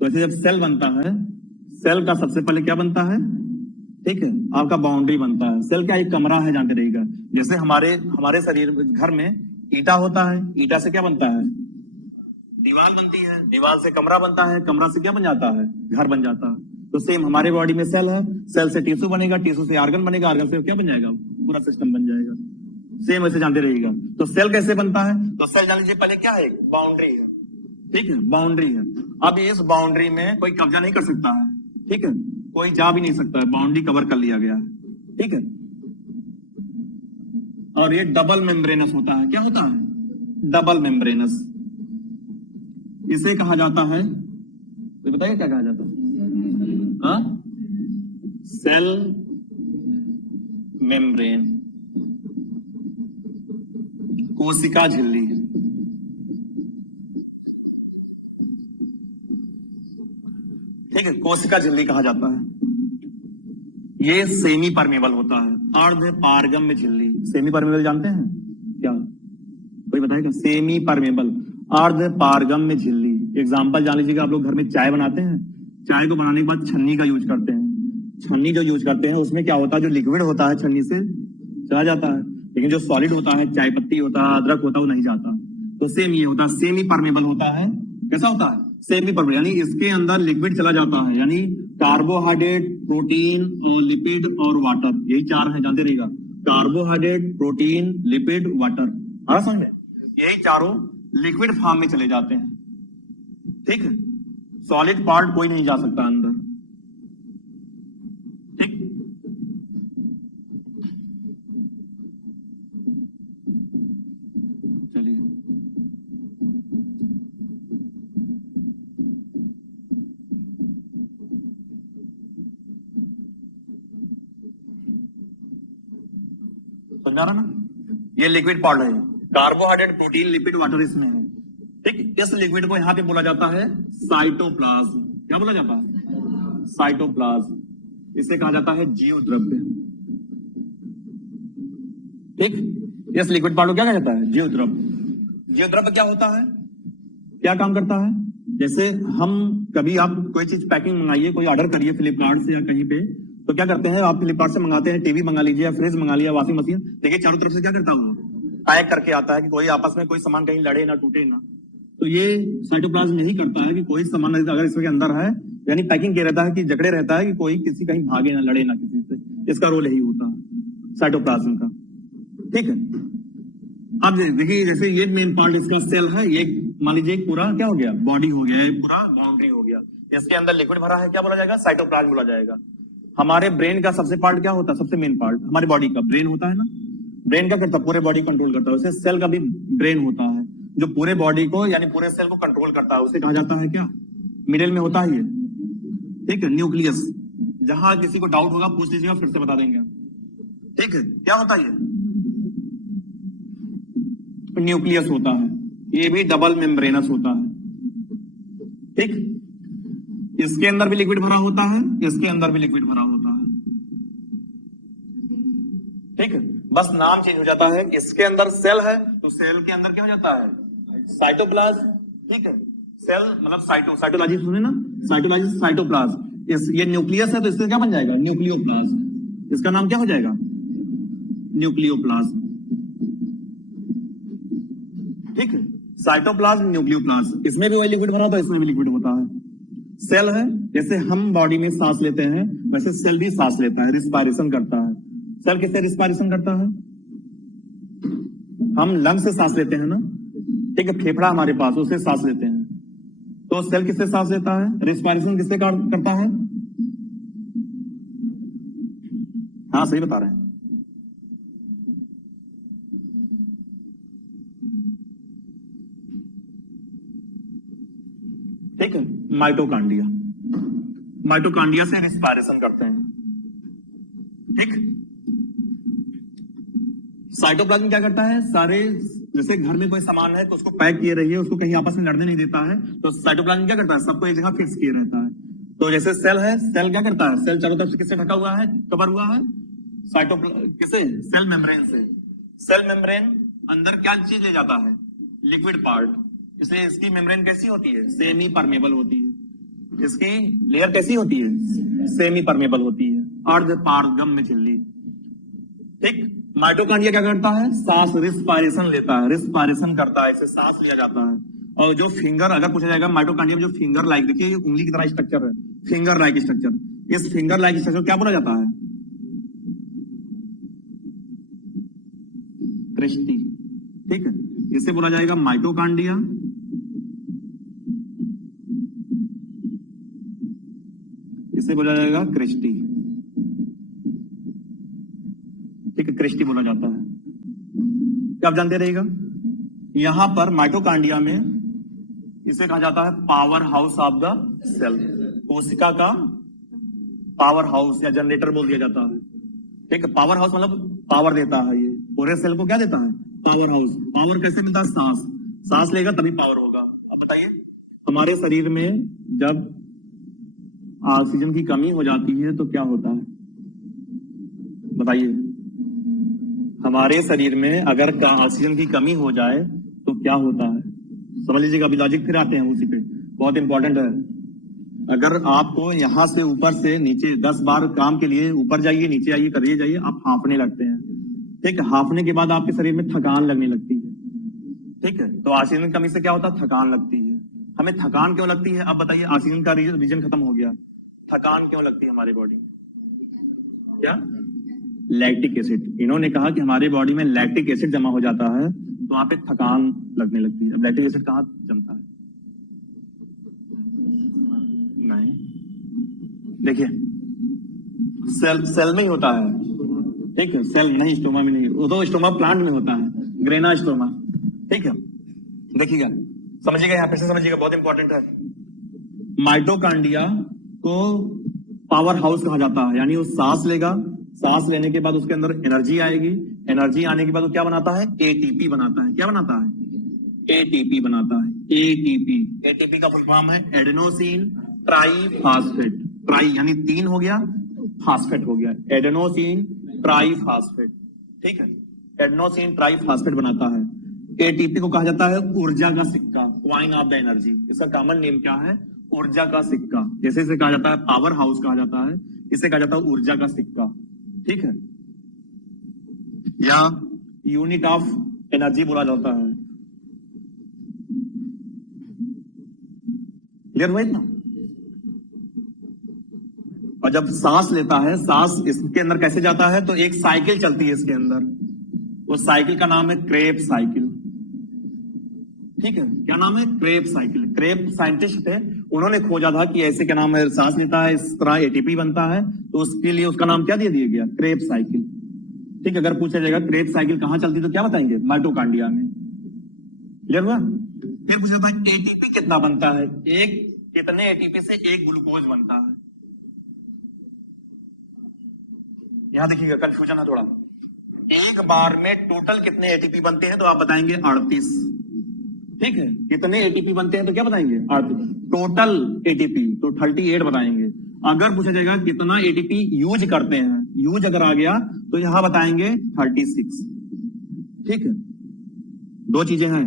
तो ऐसे जब सेल बनता है, सेल का सबसे पहले क्या बनता है, ठीक है, आपका बाउंड्री बनता है। सेल क्या एक कमरा है, जानते रहिएगा। जैसे हमारे शरीर घर में ईटा होता है, ईटा से क्या बनता है, दीवार बनती है, दीवार से कमरा बनता है, कमरा से क्या बन जाता है, घर बन जाता है। तो सेम हमारे बॉडी में सेल है, सेल से टिश्यू बनेगा, टिश्यू से ऑर्गन बनेगा, ऑर्गन से क्या बन जाएगा, पूरा सिस्टम बन जाएगा। सेम ऐसे जानते रहिएगा। तो सेल कैसे बनता है, तो सेल जान लीजिए पहले क्या है, बाउंड्री है, ठीक है, बाउंड्री है। अब इस बाउंड्री में कोई कब्जा नहीं कर सकता है, ठीक है, कोई जा भी नहीं सकता है, बाउंड्री कवर कर लिया गया है, ठीक है। और ये डबल मेम्ब्रेनस होता है, क्या होता है, डबल मेम्ब्रेनस। इसे कहा जाता है, तो बताइए क्या कहा जाता है, सेल मेम्ब्रेन, कोशिका झिल्ली। ठीक है, कोशिका झिल्ली कहा जाता है। ये सेमी परमेबल होता है, अर्ध पारगम्य झिल्ली। सेमी परमेबल जानते हैं क्या, कोई बताएगा, सेमी परमेबल अर्ध पारगम्य झिल्ली। एग्जांपल जान लीजिएगा, आप लोग घर में चाय बनाते हैं, चाय को बनाने के बाद छन्नी का यूज करते हैं। छन्नी जो यूज करते हैं उसमें क्या होता है, जो लिक्विड होता है छन्नी से चला जाता है, लेकिन जो सॉलिड होता है, चाय पत्ती होता है, अदरक होता है, वो नहीं जाता। तो सेम ये होता है, सेमी परमेबल होता है। कैसा होता है, सेमी परमेबल, यानी इसके अंदर लिक्विड चला जाता है, यानी कार्बोहाइड्रेट, प्रोटीन और लिपिड और वाटर, यही चार है, जानते रहिएगा। कार्बोहाइड्रेट, प्रोटीन, लिपिड, वाटर, आ समझ में, यही चारों लिक्विड फॉर्म में चले जाते हैं, ठीक है। सॉलिड पार्ट कोई नहीं जा सकता अंदर, ठीक। चलिए समझा रहा ना, ये लिक्विड पार्ट है, कार्बोहाइड्रेट, प्रोटीन, लिपिड, वाटर इसमें है, ठीक। इस लिक्विड को यहां पे बोला जाता है साइटोप्लाज्म। क्या बोला जाता है, साइटोप्लाज्म। इसे कहा जाता है जीव द्रव्य, ठीक। इस लिक्विड पार्ट को क्या कहा जाता है, जीव द्रव्य। जीव द्रव्य क्या होता है, क्या काम करता है, जैसे हम कभी आप कोई चीज पैकिंग मंगाइए, कोई ऑर्डर करिए फ्लिपकार्ट से या कहीं पे, तो क्या करते हैं, आप फ्लिपकार्ट से मंगाते हैं, टीवी मंगा लीजिए, फ्रिज मंगा लिया, वॉशिंग मशीन, देखिए चारों तरफ से क्या करता हूँ, पैक करके आता है कि कोई आपस में कोई सामान कहीं लड़े ना, टूटे ना। तो ये साइटोप्लाज्म यही करता है कि कोई सामान अगर इसके अंदर है, यानी पैकिंग किया रहता है कि जकड़े रहता है कि कोई किसी कहीं भागे ना, लड़े ना किसी से। इसका रोल यही होता है साइटोप्लाज्म का, ठीक है। अब देखिए, जैसे ये मेन पार्ट इसका सेल है, ये मान लीजिए पूरा क्या हो गया, बॉडी हो गया, पूरा बाउंड्री हो गया, इसके अंदर लिक्विड भरा है, क्या बोला जाएगा, साइटोप्लाज्म बोला जाएगा। हमारे ब्रेन का सबसे पार्ट क्या होता है, सबसे मेन पार्ट हमारी बॉडी का ब्रेन होता है ना। ब्रेन क्या करता है, पूरे बॉडी कंट्रोल करता है, उसे सेल का भी ब्रेन होता है, जो पूरे बॉडी को यानी पूरे सेल को कंट्रोल करता है, उसे कहा जाता है क्या, मिडिल में होता है ये, ठीक है, न्यूक्लियस। जहां किसी को डाउट होगा पूछ लीजिएगा, फिर से बता देंगे, ठीक है। क्या होता है ये, न्यूक्लियस होता है, ये भी डबल मेम्ब्रेनस होता है, ठीक। इसके अंदर भी लिक्विड भरा होता है, इसके अंदर भी लिक्विड भरा होता है, ठीक है। बस नाम चेंज हो जाता है, इसके अंदर सेल है तो सेल के अंदर क्या हो जाता है, साइटोप्लाज्म, ठीक है। सेल मतलब साइटोलॉजी सुने ना, साइटोलॉजी से साइटोप्लाज्म। ये न्यूक्लियस है तो इससे क्या बन जाएगा, न्यूक्लियोप्लाज्म। इसका नाम क्या हो जाएगा, न्यूक्लियोप्लाज्म, ठीक है। साइटोप्लाज्म, न्यूक्लियोप्लाज्म, इसमें भी वही लिक्विड भरा होता है, इसमें भी लिक्विड होता है। सेल है, जैसे हम बॉडी में सांस लेते हैं वैसे सेल भी सांस लेता है, रिस्पायरेशन करता है। सेल किससे रिस्पायरेशन करता है, हम लंग से सांस लेते हैं ना, ठीक है, फेफड़ा हमारे पास, उससे सांस लेते हैं। तो सेल किससे सांस लेता है, रिस्पायरेशन किससे करता है, हाँ सही बता रहे हैं, ठीक है। माइटोकांड्रिया, माइटोकांड्रिया से रिस्पायरेशन करते हैं, ठीक। साइटोप्लाज्म क्या करता है, सारे जैसे घर में कोई सामान है तो उसको पैक किए रहिए, उसको कहीं आपस में लड़ने नहीं देता है, तो साइटोप्लाज्म क्या करता है, सबको एक जगह फिक्स किए रहता है। तो जैसे सेल है, सेल क्या करता है, सेल चारों तरफ से किससे ढका हुआ है, कवर हुआ है, किसे, सेल मेम्ब्रेन से। सेल मेम्ब्रेन अंदर क्या चीज ले जाता है, लिक्विड पार्ट, इसलिए इसकी मेम्ब्रेन कैसी होती है, सेमी परमेबल होती है, इसकी लेयर कैसी होती है? सेमी परमेबल होती है, अर्ध पारगम्य झिल्ली। ठीक। माइटोकॉन्ड्रिया क्या करता है? सांस, रिस्पायरेशन लेता है, रिस्पायरेशन करता है, इसे सांस लिया जाता है। और जो फिंगर, अगर पूछा जाएगा माइटोकॉन्ड्रिया में जो फिंगर लाइक, देखिए उंगली की तरह स्ट्रक्चर है, फिंगर लाइक स्ट्रक्चर, इस फिंगर लाइक स्ट्रक्चर क्या बोला जाता है? क्रिस्टी। ठीक है, इसे बोला जाएगा माइटोकॉन्ड्रिया। इसे बोला जाएगा क्रिस्टी। ठीक है, क्रिस्टी बोला जाता है। क्या आप जानते रहेगा? यहां पर माइटोकॉन्ड्रिया में इसे कहा जाता है power house of the cell, कोशिका का पावर हाउस या जनरेटर बोल दिया जाता है। ठीक है, पावर हाउस मतलब पावर देता है, ये पूरे सेल को क्या देता है? Power house. पावर कैसे मिलता है? सांस, सांस लेगा तभी पावर होगा। अब बताइए, हमारे शरीर में जब ऑक्सीजन की कमी हो जाती है तो क्या होता है? बताइए, हमारे शरीर में अगर ऑक्सीजन की कमी हो जाए तो क्या होता है? समझ लीजिएगा, अभी लॉजिक फिर आते हैं उसी पे, बहुत इंपॉर्टेंट है। अगर आपको यहां से ऊपर से नीचे 10 बार काम के लिए ऊपर जाइए, नीचे आइए, करिए जाइए, आप हांफने लगते हैं। ठीक है, हांफने के बाद आपके शरीर में थकान लगने लगती है। ठीक है, तो ऑक्सीजन की कमी से क्या होता है? थकान लगती है। हमें थकान क्यों लगती है? अब बताइए, ऑक्सीजन का रीजन खत्म हो गया, थकान क्यों लगती है हमारी बॉडी में? क्या? Lactic acid. इन्होंने कहा कि हमारी बॉडी में लैक्टिक एसिड जमा हो जाता है तो वहां पे थकान लगने लगती है। अब लैक्टिक एसिड कहाँ जमता है? नहीं, देखिए सेल में ही होता है। ठीक है, सेल नहीं, स्टोमा में नहीं, वो तो स्टोमा प्लांट में होता है, ग्रेना स्टोमा। ठीक है, देखिएगा, समझिएगा, यहां पे से समझिएगा, बहुत इंपॉर्टेंट है। माइटोकॉन्ड्रिया को पावर हाउस कहा जाता है, यानी वो सांस लेगा, सांस लेने के बाद उसके अंदर एनर्जी आएगी, एनर्जी आने के बाद वो क्या बनाता है? एटीपी बनाता है। क्या बनाता है? एटीपी बनाता है। एटीपी, एटीपी का फुल फॉर्म है एडेनोसिन ट्राईफॉस्फेट। ट्राई यानी 3 हो गया, फास्फेट हो गया, एडेनोसिन ट्राईफॉस्फेट। ठीक है, एडेनोसिन ट्राईफॉस्फेट बनाता है। एटीपी को कहा जाता है ऊर्जा का सिक्का, क्वाइन ऑफ द एनर्जी। इसका कॉमन नेम क्या है? ऊर्जा का सिक्का। जैसे इसे कहा जाता है पावर हाउस कहा जाता है, इसे कहा जाता है ऊर्जा का सिक्का। ठीक है, या यूनिट ऑफ एनर्जी बोला जाता है। क्लियर हुआ इतना? और जब सांस लेता है, सांस इसके अंदर कैसे जाता है? तो एक साइकिल चलती है इसके अंदर, उस साइकिल का नाम है क्रेब्स साइकिल। ठीक है, क्या नाम है? Krebs cycle. क्रेब्स साइंटिस्ट थे, उन्होंने खोजा था कि ऐसे क्या नाम है, सांस लेता है, इस तरह एटीपी बनता है, तो उसके लिए उसका नाम क्या दे दिया गया? Krebs cycle. ठीक है, अगर पूछा जाएगा क्रेब्स साइकिल कहां चलती तो क्या बताएंगे? माइटोकॉन्ड्रिया में। क्लियर हुआ? फिर पूछा था एटीपी कितना बनता है? कितने एटीपी से एक ग्लूकोज बनता है? यहां देखिएगा, कंफ्यूजन है थोड़ा। एक बार में टोटल कितने एटीपी बनते हैं? तो आप बताएंगे 38। ठीक है, कितने एटीपी बनते हैं तो क्या बताएंगे? 38। टोटल एटीपी तो 38 बताएंगे। अगर पूछा जाएगा कितना एटीपी यूज करते हैं, यूज अगर आ गया तो यहां बताएंगे 36। ठीक है, 2 चीजें हैं।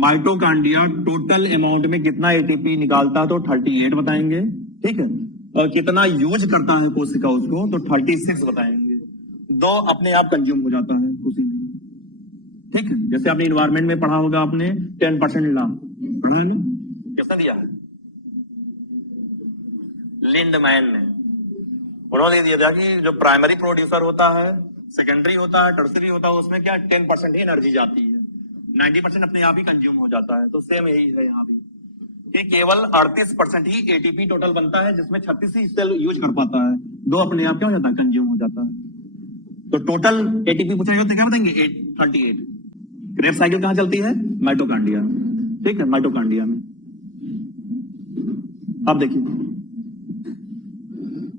माइटोकॉन्ड्रिया टोटल अमाउंट में कितना एटीपी निकालता है तो 38 बताएंगे। ठीक है, और कितना यूज करता है कोशिका उसको तो 36 बताएंगे। 2 अपने आप कंज्यूम हो जाता है उसी में। ठीक है, जैसे आपने इन्वायरमेंट में पढ़ा होगा, आपने 10% ला पढ़ा है ना? किसने दिया है? लिंडमैन ने। उन्होंने दिया था कि जो प्राइमरी प्रोड्यूसर होता है, सेकेंडरी होता है, टर्सरी होता है, उसमें क्या 10% ही एनर्जी जाती है, 90% अपने आप ही कंज्यूम हो जाता है। तो सेम यही है यहाँ भी, कि केवल 38% ही एटीपी टोटल बनता है, जिसमें 36 ही सेल यूज कर पाता है, 2 अपने आप क्या हो जाता है? कंज्यूम हो जाता है। तो टोटल एटीपी पूछेगा तो क्या बताएंगे? 38। क्रेब्स साइकिल कहां चलती है? माइटोकॉन्ड्रिया। ठीक है, माइटोकॉन्ड्रिया में। अब देखिए,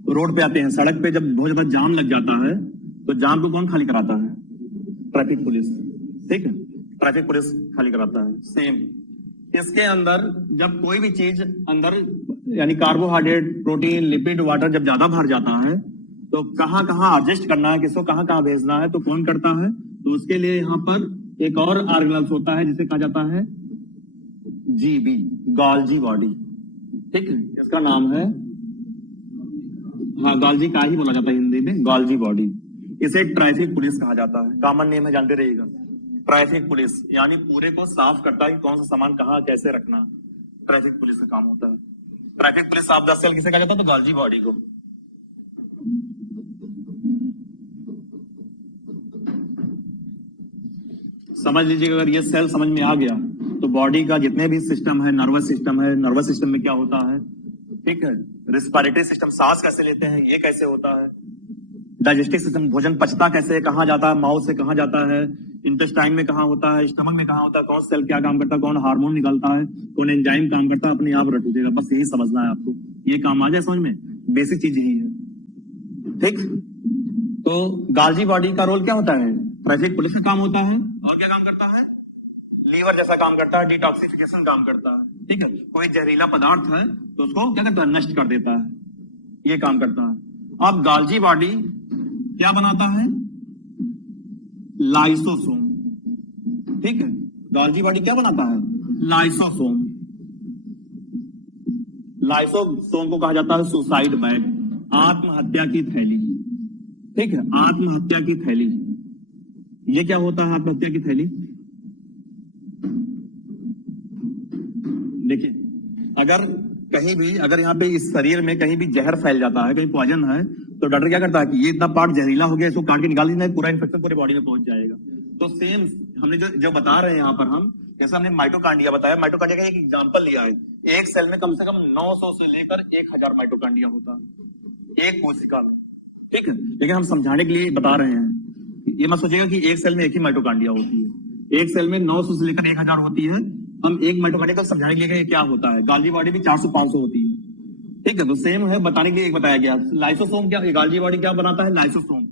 रोड पे आते हैं, सड़क पे जब बहुत ज्यादा जाम लग जाता है तो जाम को कौन खाली कराता है? Traffic police. ठीक है, ट्रैफिक पुलिस खाली कराता है। सेम इसके अंदर जब कोई भी चीज अंदर, यानी कार्बोहाइड्रेट, प्रोटीन, लिपिड, वाटर जब ज्यादा भर जाता है तो कहां कहां एडजस्ट करना है, किसको कहां कहां भेजना है, तो कौन करता है? तो उसके लिए यहां पर एक और ऑर्गेनल्स होता है जिसे कहा जाता है जीबी, गोल्जी बॉडी। ठीक है, इसका नाम है, हाँ गॉल्जी का ही बोला जाता है हिंदी में, गॉल्जी बॉडी। इसे ट्रैफिक पुलिस कहा जाता है, कॉमन नेम है, जानते रहिएगा। ट्रैफिक पुलिस यानी पूरे को साफ करता है कि कौन सा सामान कहाँ कैसे रखना, ट्रैफिक पुलिस का काम होता है। Traffic police of the cell किसे कहा जाता है? तो गॉल्जी बॉडी को। समझ लीजिएगा, अगर ये सेल समझ में आ गया तो बॉडी का जितने भी सिस्टम है, नर्वस सिस्टम है, नर्वस सिस्टम में क्या होता है, ठीक है, रिस्पिरेटरी सिस्टम, सांस कैसे लेते हैं, ये कैसे होता है, डाइजेस्टिव सिस्टम, भोजन पचता कैसे है, कहाँ जाता है, माउथ से कहाँ जाता है, इंटेस्टाइन में कहाँ होता है, स्टमक में कहाँ होता है, कौन सेल क्या काम करता है, कौन हार्मोन निकालता है, कौन एंजाइम काम करता है, अपने आप रट देगा। बस यही समझना है आपको, ये काम आ जाए समझ में, बेसिक चीज यही है। ठीक, तो गॉल्जी बॉडी का रोल क्या होता है? ट्रैफिक पुलिस का काम होता है। और क्या काम करता है? लीवर जैसा काम करता है, डिटॉक्सिफिकेशन काम करता है। ठीक है, कोई जहरीला पदार्थ है तो उसको क्या करता है? नष्ट कर देता है, ये काम करता है। अब गॉल्जी बॉडी क्या बनाता है? लाइसोसोम। ठीक है, गॉल्जी बॉडी क्या बनाता है? लाइसोसोम। लाइसोसोम को कहा जाता है सुसाइड बैग, आत्महत्या की थैली। ठीक है, आत्महत्या की थैली। ये क्या होता है आत्महत्या की थैली? देखिए, अगर कहीं भी, अगर यहाँ पे इस शरीर में कहीं भी जहर फैल जाता है, कहीं पॉइजन है, तो डॉक्टर क्या करता है कि ये इतना पार्ट जहरीला हो गया, इसको काट के निकाल देना, पूरा इन्फेक्शन पूरी बॉडी में पहुंच जाएगा। तो सेम हमने जो बता रहे हैं यहाँ पर हम, जैसे हमने माइटोकांड्रिया बताया, माइटोकांड्रिया का एक एग्जांपल लिया है। एक सेल में कम से कम 900 से लेकर 1000 माइटोकांड्रिया होता है एक कोशिका में। ठीक है, लेकिन हम समझाने के लिए बता रहे हैं, ये मत सोचिएगा कि एक सेल में एक ही माइटोकांड्रिया होती है। एक सेल में 900 से लेकर 1000 होती है। हम एक माइटोकांड्रिया को समझाने के लिए क्या होता है, गॉल्जी बॉडी भी 400-500 होती है। ठीक है, तो सेम है, बताने के लिए एक बताया गया। लाइसोसोम क्या, गॉल्जी बॉडी क्या बनाता है? लाइसोसोम।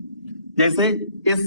जैसे इस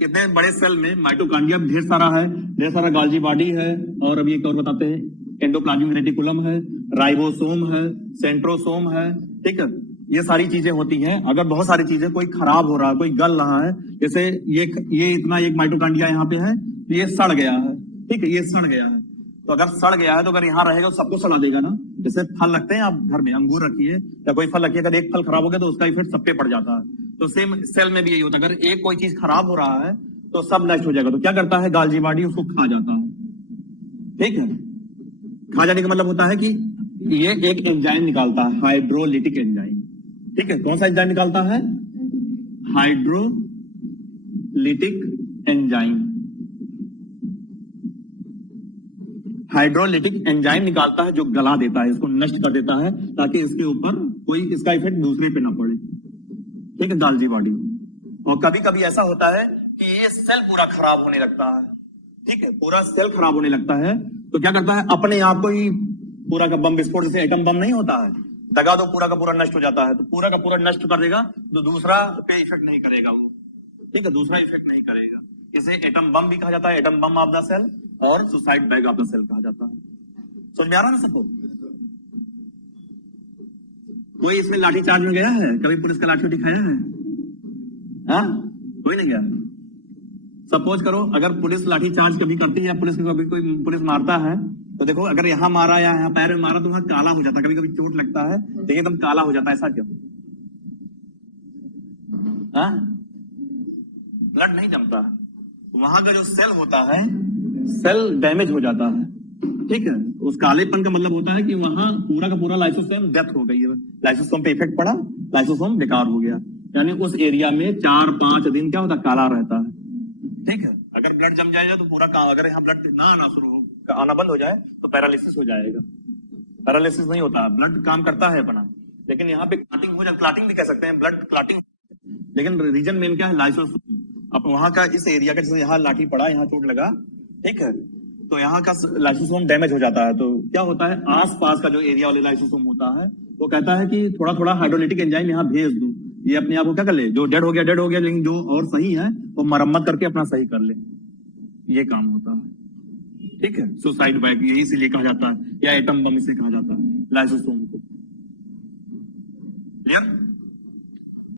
कितने बड़े सेल में माइटोकांड्रिया ढेर सारा है, ढेर सारा गॉल्जी बॉडी है, और अभी एक और बताते हैं, एंडोप्लाज्मिक रेटिकुलम है, राइबोसोम है, सेंट्रोसोम है। ठीक है, ये सारी चीजें होती हैं। अगर बहुत सारी चीजें, कोई खराब हो रहा है, कोई गल रहा है, जैसे ये इतना एक माइटोकांड्रिया यहाँ पे है, ये सड़ गया है। ठीक है, ये सड़ गया है, तो अगर सड़ गया है तो अगर यहाँ रहेगा तो सबको सड़ा देगा ना। जैसे फल रखते हैं आप घर में, अंगूर रखिए या कोई फल रखिए, अगर एक फल खराब हो गया तो उसका इफेक्ट सब पे पड़ जाता है। तो सेम सेल में भी यही होता है, अगर एक कोई चीज खराब हो रहा है तो सब नष्ट हो जाएगा। तो क्या करता है गॉल्जी बॉडी? उसको खा जाता है। ठीक है, खा जाने का मतलब होता है कि ये एक एंजाइम निकालता है, हाइड्रोलिटिक एंजाइम। ठीक है, कौन सा एंजाइम निकालता है? Hydrolytic enzyme. हाइड्रोलिटिक एंजाइम निकालता है जो गला देता है, इसको नष्ट कर देता है, ताकि इसके ऊपर कोई इसका इफेक्ट दूसरे पे ना पड़े। ठीक है, गॉल्जी बॉडी। और कभी कभी ऐसा होता है कि ये सेल पूरा खराब होने लगता है। ठीक है, पूरा सेल खराब होने लगता है, तो क्या करता है? अपने आप को ही पूरा का बम विस्फोट, जैसे एटम बम नहीं होता है, दगा दो पूरा का पूरा नष्ट हो जाता है, तो पूरा का पूरा नष्ट कर देगा, तो दूसरा पे इफेक्ट नहीं करेगा वो। ठीक है, दूसरा इफेक्ट नहीं करेगा। इसे एटम बम भी कहा जाता है, atom bomb of the cell, और suicide bag of the cell कहा जाता है। समझ में आ रहा है ना सबको? कोई इसमें लाठी चार्ज में गया है? कभी पुलिस का लाठी दिखाया है? हाँ, कोई नहीं गया। सपोज करो अगर पुलिस लाठी चार्ज कभी करती है, या पुलिस को कभी कोई पुलिस मारता है, तो देखो अगर यहाँ मारा या यहाँ पैर में मारा तो वहां काला हो जाता है, कभी कभी चोट लगता है, देखिए एकदम काला हो जाता है, ऐसा क्यों? ब्लड नहीं जमता, वहां का जो सेल होता है, सेल डैमेज हो जाता है। ठीक है, उस कालेपन का मतलब होता है कि वहां पूरा का पूरा लाइसोसोम डेथ हो गई है, लाइसोसोम पे इफेक्ट पड़ा, लाइसोसोम बेकार हो गया, यानी उस एरिया में 4-5 दिन क्या होता है? काला रहता है। ठीक है, अगर ब्लड जम जाएगा तो पूरा अगर यहाँ ब्लड ना आना शुरू हो, आना बंद हो जाए तो पैरालिसिस हो जाएगा। पैरालिसिस नहीं होता, ब्लड काम करता है अपना, लेकिन यहाँ पे क्लॉटिंग हो जाए, क्लॉटिंग भी कह सकते हैं, ब्लड क्लॉटिंग। लेकिन रीजन मेन क्या है? लाइसोसोम। अब वहां का इस एरिया का, जैसे यहाँ लाठी पड़ा, यहाँ चोट लगा, ठीक है, तो यहाँ का लाइसोसोम डैमेज हो जाता है। तो क्या होता है, आसपास का जो एरिया वाले लाइसोसोम होता है वो कहता है कि थोड़ा थोड़ा हाइड्रोलिटिक एंजाइम यहाँ भेज दो, ये अपने आप को क्या कर ले, जो डेड हो गया, लेकिन जो और सही है वो मरम्मत करके अपना सही कर ले, ये काम होता है। ठीक है, सुसाइड बैग यही इसीलिए कहा जाता है, या एटम बम इसे कहा जाता है, लाइसोसोम को। क्लियर?